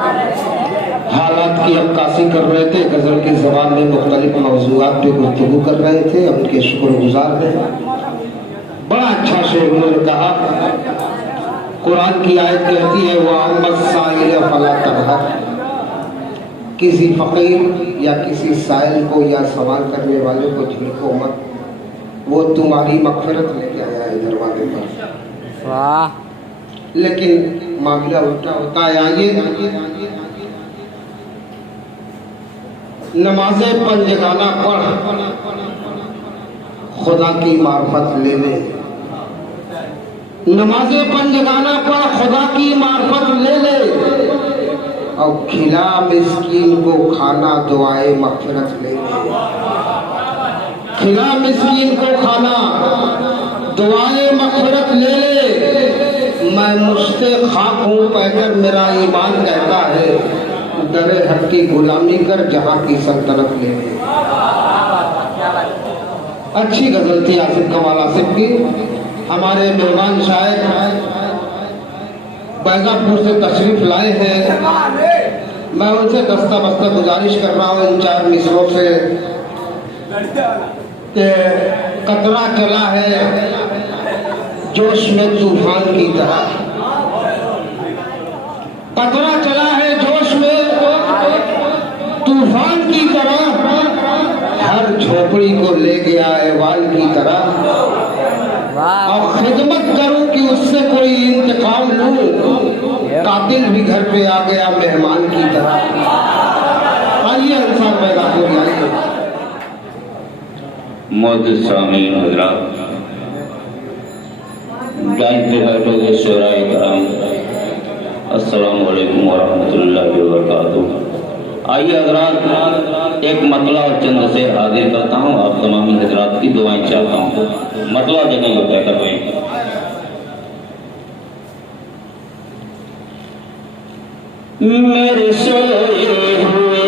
हालात की अक्कासी कर रहे थे, गज़ल की ज़बान में मुख्तलिफ मौज़ूआत पे गुफ्तगू कर रहे थे। उनके शुक्रगुजार हैं। बड़ा अच्छा शेर उन्होंने कहा। कुरान की आयत कहती है वह अम्मत साइल फला तनहर, किसी फ़कीर या किसी साइल को या सवाल करने वाले को झिड़को मत, वो तुम्हारी मग़फ़िरत लेके आया है दरवाजे पर। वाह। लेकिन मामला उल्टा होता है। आइए नमाज़े पंजगाना पढ़, खुदा की मार्फत ले ले। नमाज़े पंजगाना पढ़, खुदा की मार्फत ले ले, और खिला मिस्कीन को खाना, दुआए मग़फ़िरत ले ले। खिला मिस्कीन को खाना, दुआए मग़फ़िरत ले ले। मैं मुझसे खाक हूँ पैकर मेरा ईमान कहता है, दरे हक की गुलामी कर जहाँ की सल्तनत ले ले। अच्छी गजल थी आसिफ कमाल आसिफ की। हमारे मेहमान शायर बैजापुर से तशरीफ लाए हैं। मैं उनसे दस्ता बस्ता गुजारिश कर रहा हूँ इन चार मिसरों से कि कतरा चला है जोश में तूफान की तरह, कतरा चला है जोश में तूफान की तरह, हर झोपड़ी को ले गया ऐवान की तरह, और खिदमत करूं कि उससे कोई इंतकाम लूं, कातिल भी घर पे आ गया मेहमान की तरह। आइए अंसार बैगापुर आइए। मोअज़्ज़िज़ सामीन हज़रात, डाइन पे बैठे हुए शोराए कराम, अस्सलामु अलैकुम वरहमतुल्लाहि वबरकातुहू। आइए हज़रात, एक मतला और चंद से हाजिर करता हूँ। आप तमामी हज़रात की दुआएं चाहता हूँ। मतला देने को तय कर रहे हैं। मेरे सोए हुए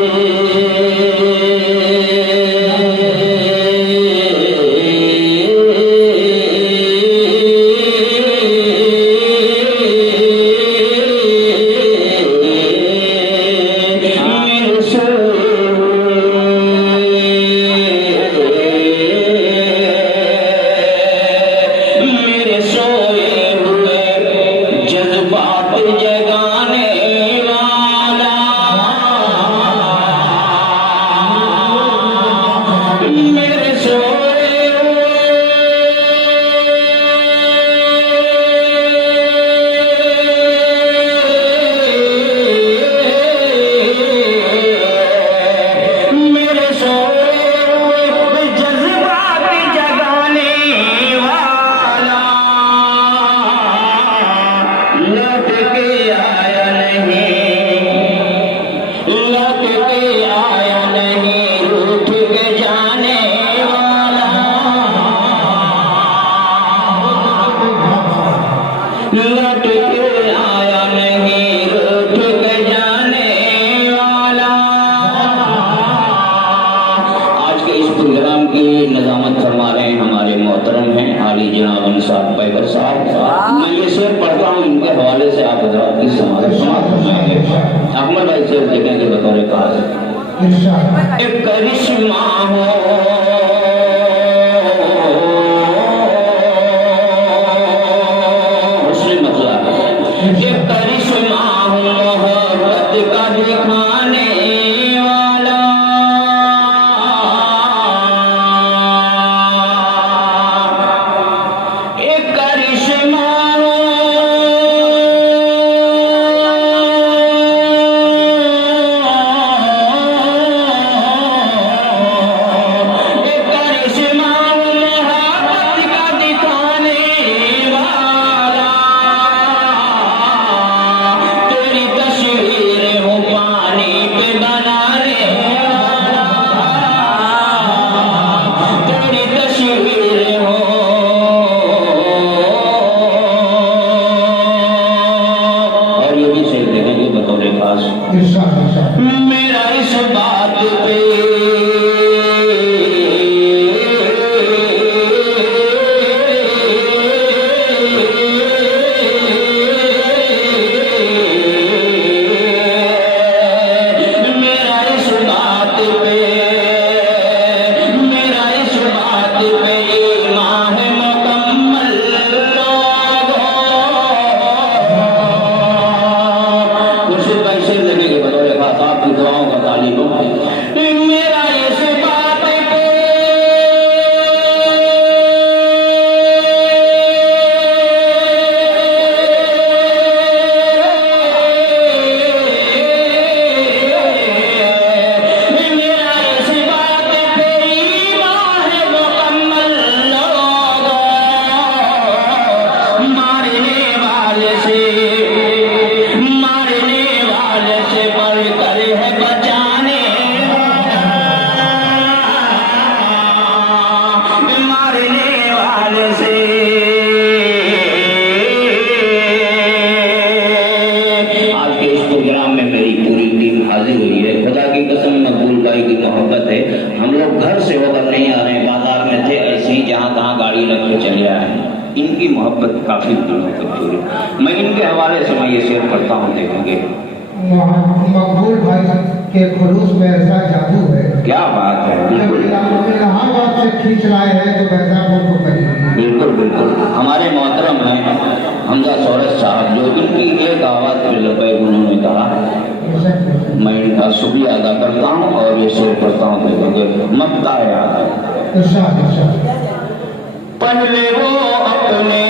एक करिश्मा हो उसमें मतलब एक करिश्मा हो मोहब्बत का दिखाने वाला, एक करिश्मा मेरा इस बात पे वाले से बढ़कर है बचाने मारने वाले से। आज के इस प्रोग्राम में मेरी पूरी टीम हाजिर हुई है। खुदा की कसम मकबूल भाई की मोहब्बत है। हम लोग घर से होकर नहीं आ रहे, बाजार में थे, ऐसे ही जहाँ तहाँ गाड़ी रख के चले आए हैं। इनकी मोहब्बत काफी दिनों तक जुड़ी। मैं इनके हवाले से मैं ये शेयर करता हूँ, देखेंगे मकबूल भाई के खुलूस में ऐसा जादू है। क्या बात है। बिल्कुल इलाहाबाद से खींच लाए हैं तो मिर्जापुर को करिए। बिल्कुल बिल्कुल। हमारे मोहतरम हैं हमजा सौरज साहब, जो इनकी एक आवाज पे लबैक उन्होंने कहा, मैं इनका शुक्रिया अदा करता हूँ और ये शेयर करता हूँ, देखेंगे मक्ता याद। इरशाद इरशाद। पहले वो अपने